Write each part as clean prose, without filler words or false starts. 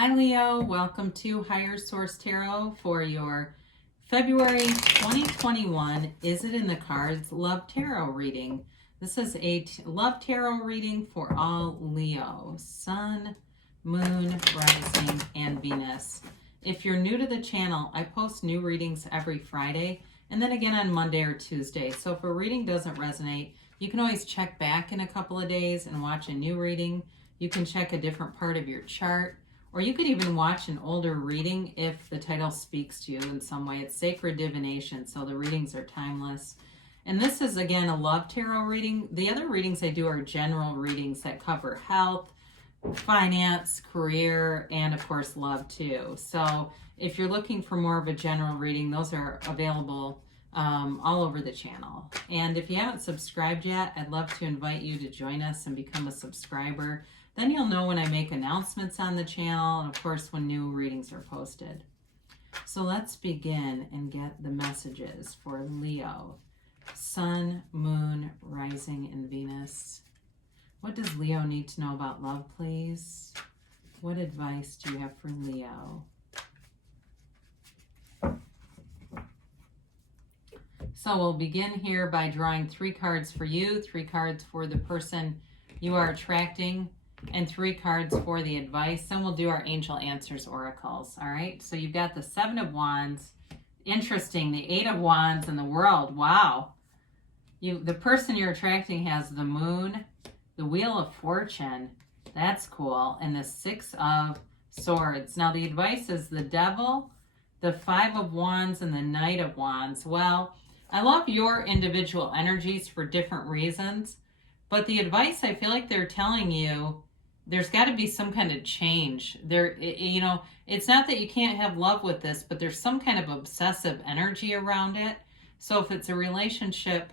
Hi Leo, welcome to Higher Source Tarot for your February 2021 Is It in the Cards Love Tarot reading. This is a love tarot reading for all Leo, Sun, Moon, Rising, and Venus. If you're new to the channel, I post new readings every Friday and then again on Monday or Tuesday. So if a reading doesn't resonate, you can always check back in a couple of days and watch a new reading. You can check a different part of your chart. Or you could even watch an older reading if the title speaks to you in some way. It's sacred divination, so the readings are timeless. And this is, again, a love tarot reading. The other readings I do are general readings that cover health, finance, career, and, of course, love, too. So if you're looking for more of a general reading, those are available all over the channel. And if you haven't subscribed yet, I'd love to invite you to join us and become a subscriber. Then you'll know when I make announcements on the channel and, of course, when new readings are posted. So let's begin and get the messages for Leo, Sun, Moon, Rising, and Venus. What does Leo need to know about love, please? What advice do you have for Leo? So we'll begin here by drawing 3 cards for you, 3 cards for the person you are attracting, and 3 cards for the advice. Then we'll do our Angel Answers oracles. All right, so you've got the 7 of Wands. Interesting, the 8 of Wands and the World. Wow. The person you're attracting has the Moon, the Wheel of Fortune. That's cool. And the 6 of Swords. Now the advice is the Devil, the 5 of Wands, and the Knight of Wands. Well, I love your individual energies for different reasons. But the advice, I feel like they're telling you, there's got to be some kind of change. It's not that you can't have love with this, but there's some kind of obsessive energy around it. So if it's a relationship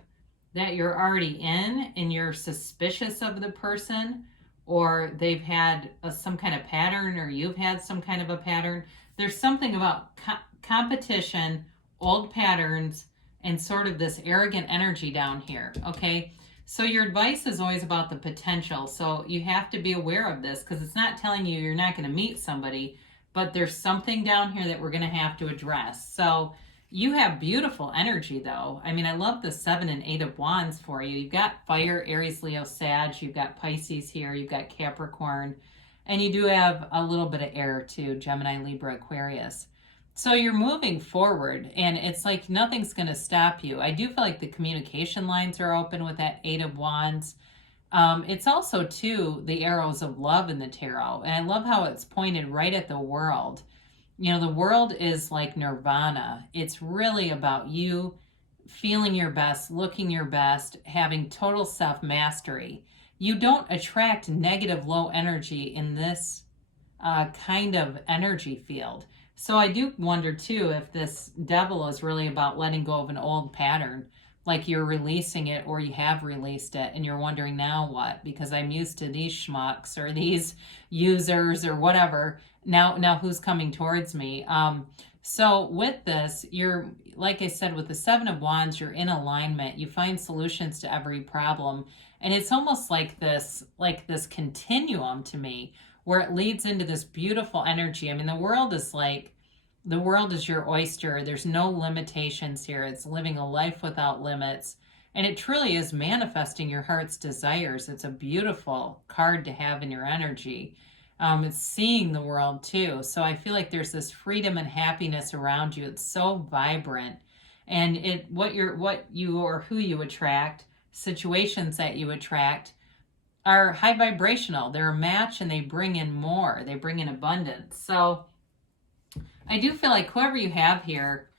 that you're already in and you're suspicious of the person, or they've had some kind of pattern, or you've had some kind of a pattern, there's something about competition, old patterns, and sort of this arrogant energy down here, okay? So your advice is always about the potential. So you have to be aware of this, because it's not telling you you're not going to meet somebody, but there's something down here that we're going to have to address. So you have beautiful energy, though. I mean, I love the 7 and 8 of Wands for you. You've got Fire, Aries, Leo, Sag. You've got Pisces here. You've got Capricorn. And you do have a little bit of air, too, Gemini, Libra, Aquarius. So you're moving forward, and it's like nothing's going to stop you. I do feel like the communication lines are open with that 8 of Wands. It's also, too, the arrows of love in the tarot. And I love how it's pointed right at the World. You know, the World is like nirvana. It's really about you feeling your best, looking your best, having total self-mastery. You don't attract negative, low energy in this kind of energy field. So I do wonder, too, if this Devil is really about letting go of an old pattern, like you're releasing it or you have released it and you're wondering now what, because I'm used to these schmucks or these users or whatever. Now who's coming towards me? So with this, you're, like I said, with the 7 of Wands, you're in alignment. You find solutions to every problem. And it's almost like this continuum to me, where it leads into this beautiful energy. I mean, the world is your oyster. There's no limitations here. It's living a life without limits. And it truly is manifesting your heart's desires. It's a beautiful card to have in your energy. It's seeing the world, too. So I feel like there's this freedom and happiness around you. It's so vibrant. And what you or who you attract, situations that you attract, are high vibrational. They're a match, and they bring in more. They bring in abundance. So I do feel like whoever you have here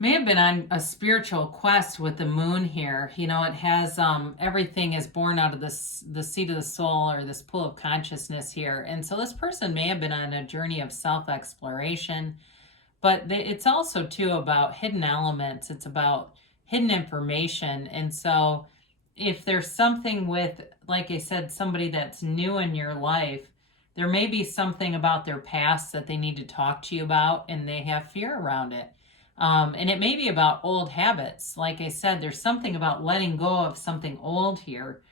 may have been on a spiritual quest with the Moon here. You know, it has everything is born out of the seat of the soul, or this pool of consciousness here. And so this person may have been on a journey of self-exploration, but it's also, too, about hidden elements. It's about hidden information. And so if there's something with, like I said, somebody that's new in your life, there may be something about their past that they need to talk to you about, and they have fear around it. And it may be about old habits. Like I said, there's something about letting go of something old here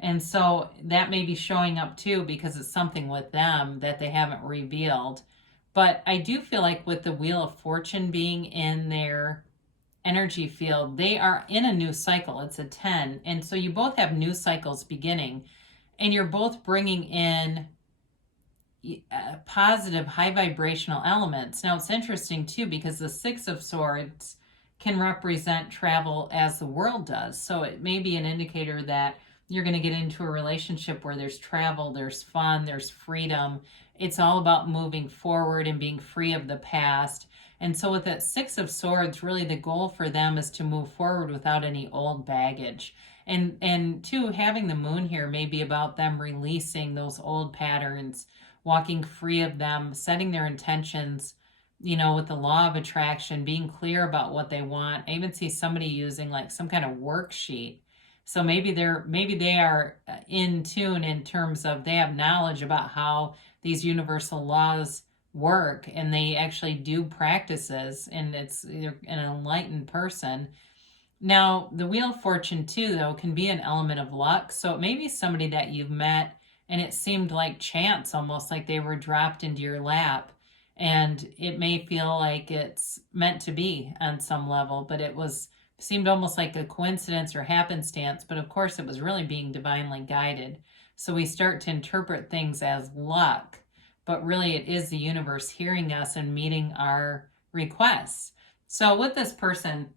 And so that may be showing up too because it's something with them that they haven't revealed. But I do feel like with the Wheel of Fortune being in their energy field, they are in a new cycle. It's a 10. And so you both have new cycles beginning, and you're both bringing in positive, high vibrational elements. Now, it's interesting too because the Six of Swords can represent travel as the world does. So it may be an indicator that you're going to get into a relationship where there's travel, there's fun, there's freedom. It's all about moving forward and being free of the past. And so with that Six of Swords, really the goal for them is to move forward without any old baggage. And two, having the moon here may be about them releasing those old patterns, walking free of them, setting their intentions, with the law of attraction, being clear about what they want. I even see somebody using like some kind of worksheet. So maybe they are in tune in terms of they have knowledge about how these universal laws work, and they actually do practices, and they're an enlightened person. Now, the Wheel of Fortune too, though, can be an element of luck. So it may be somebody that you've met and it seemed like chance, almost like they were dropped into your lap. And it may feel like it's meant to be on some level, but seemed almost like a coincidence or happenstance. But of course, it was really being divinely guided. So we start to interpret things as luck, but really it is the universe hearing us and meeting our requests. So with this person,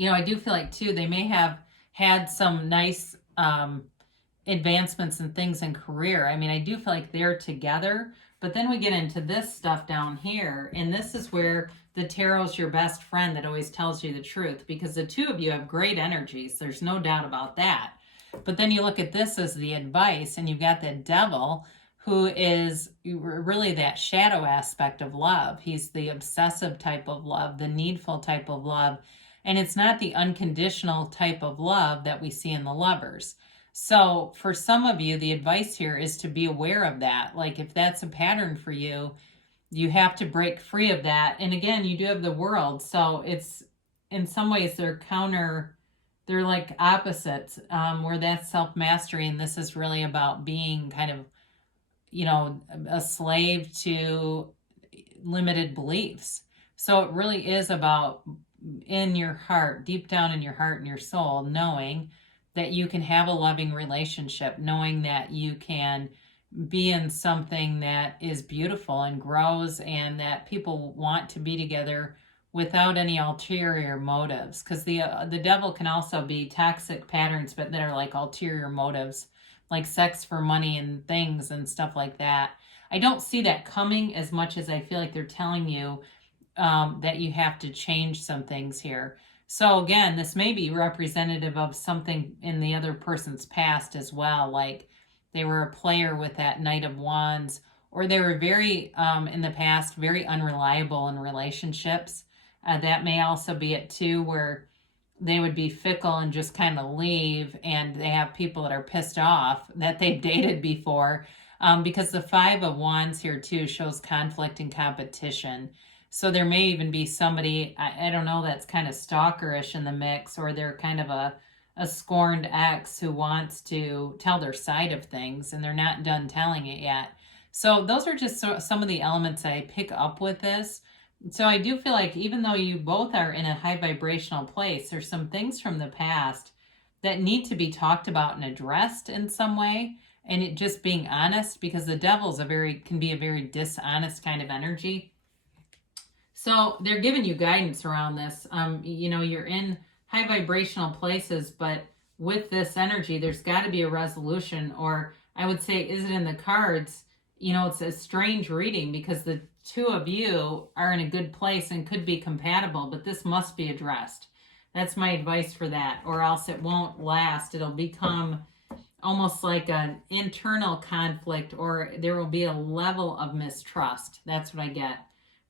I do feel like too, they may have had some nice advancements and things in career. I mean, I do feel like they're together, but then we get into this stuff down here, and this is where the tarot's your best friend that always tells you the truth, because the two of you have great energies. There's no doubt about that. But then you look at this as the advice, and you've got the Devil, who is really that shadow aspect of love. He's the obsessive type of love, the needful type of love, and it's not the unconditional type of love that we see in the Lovers. So for some of you, the advice here is to be aware of that. Like if that's a pattern for you, you have to break free of that. And again, you do have the World. So it's, in some ways, they're like opposites, where that's self-mastery. And this is really about being kind of, a slave to limited beliefs. So it really is about in your heart, deep down in your heart and your soul, knowing that you can have a loving relationship, knowing that you can be in something that is beautiful and grows, and that people want to be together without any ulterior motives. Because the Devil can also be toxic patterns, but that are like ulterior motives, like sex for money and things and stuff like that. I don't see that coming as much as I feel like they're telling you that you have to change some things here. So again, this may be representative of something in the other person's past as well, like they were a player with that Knight of Wands, or they were very, in the past, very unreliable in relationships. That may also be it too, where they would be fickle and just kind of leave, and they have people that are pissed off that they've dated before, because the Five of Wands here too shows conflict and competition. So there may even be somebody, I don't know, that's kind of stalkerish in the mix, or they're kind of a scorned ex who wants to tell their side of things and they're not done telling it yet. So those are just some of the elements I pick up with this. So I do feel like even though you both are in a high vibrational place, there's some things from the past that need to be talked about and addressed in some way. And it just being honest, because the Devil's can be a very dishonest kind of energy. So they're giving you guidance around this. You're in high vibrational places, but with this energy, there's got to be a resolution, or I would say, is it in the cards? It's a strange reading because the two of you are in a good place and could be compatible, but this must be addressed. That's my advice for that, or else it won't last. It'll become almost like an internal conflict, or there will be a level of mistrust. That's what I get.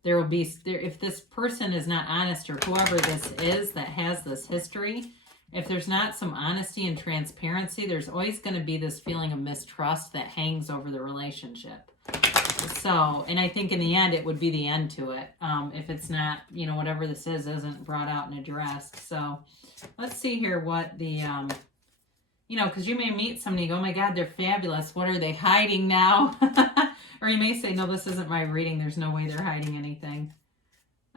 There will be, if this person is not honest, or whoever this is that has this history, if there's not some honesty and transparency, there's always going to be this feeling of mistrust that hangs over the relationship. So, and I think in the end, it would be the end to it. If it's not, whatever this isn't brought out and addressed. So let's see here what the you know, because you may meet somebody and go, oh my God, they're fabulous. What are they hiding now? Or you may say, no, this isn't my reading. There's no way they're hiding anything.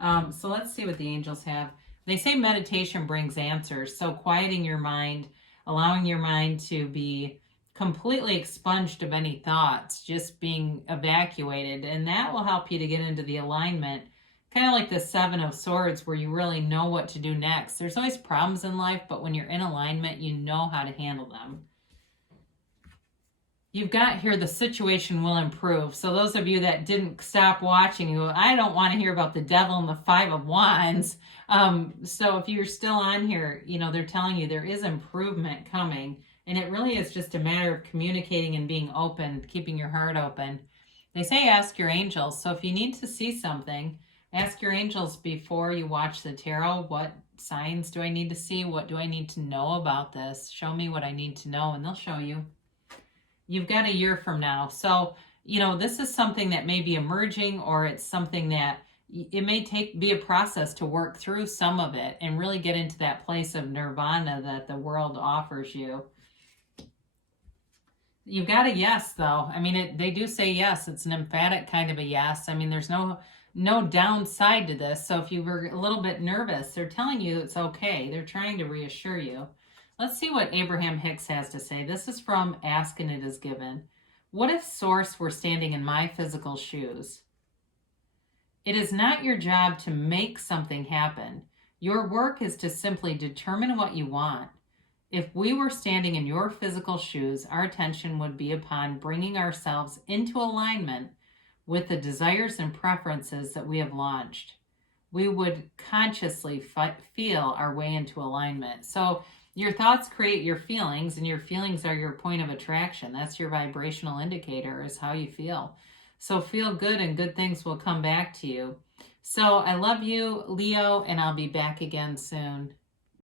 So let's see what the angels have. They say meditation brings answers. So quieting your mind, allowing your mind to be completely expunged of any thoughts, just being evacuated. And that will help you to get into the alignment. Kind of like the Seven of Swords, where you really know what to do next. There's always problems in life, but when you're in alignment, you know how to handle them. You've got here, the situation will improve. So those of you that didn't stop watching, you go, I don't want to hear about the devil and the Five of Wands. So if you're still on here, you know, they're telling you there is improvement coming. And it really is just a matter of communicating and being open, keeping your heart open. They say ask your angels. So if you need to see something, ask your angels before you watch the tarot. What signs do I need to see? What do I need to know about this? Show me what I need to know, and they'll show you. You've got a year from now. So, you know, this is something that may be emerging, or it's something that it may be a process to work through some of it and really get into that place of nirvana that the world offers you. You've got a yes, though. I mean, they do say yes. It's an emphatic kind of a yes. I mean, there's no downside to this. So if you were a little bit nervous, they're telling you it's okay. They're trying to reassure you. Let's see what Abraham Hicks has to say. This is from Ask and It Is Given. What if Source were standing in my physical shoes? It is not your job to make something happen. Your work is to simply determine what you want. If we were standing in your physical shoes, our attention would be upon bringing ourselves into alignment with the desires and preferences that we have launched. We would consciously feel our way into alignment. So your thoughts create your feelings, and your feelings are your point of attraction. That's your vibrational indicator, is how you feel. So feel good, and good things will come back to you. So I love you, Leo, and I'll be back again soon.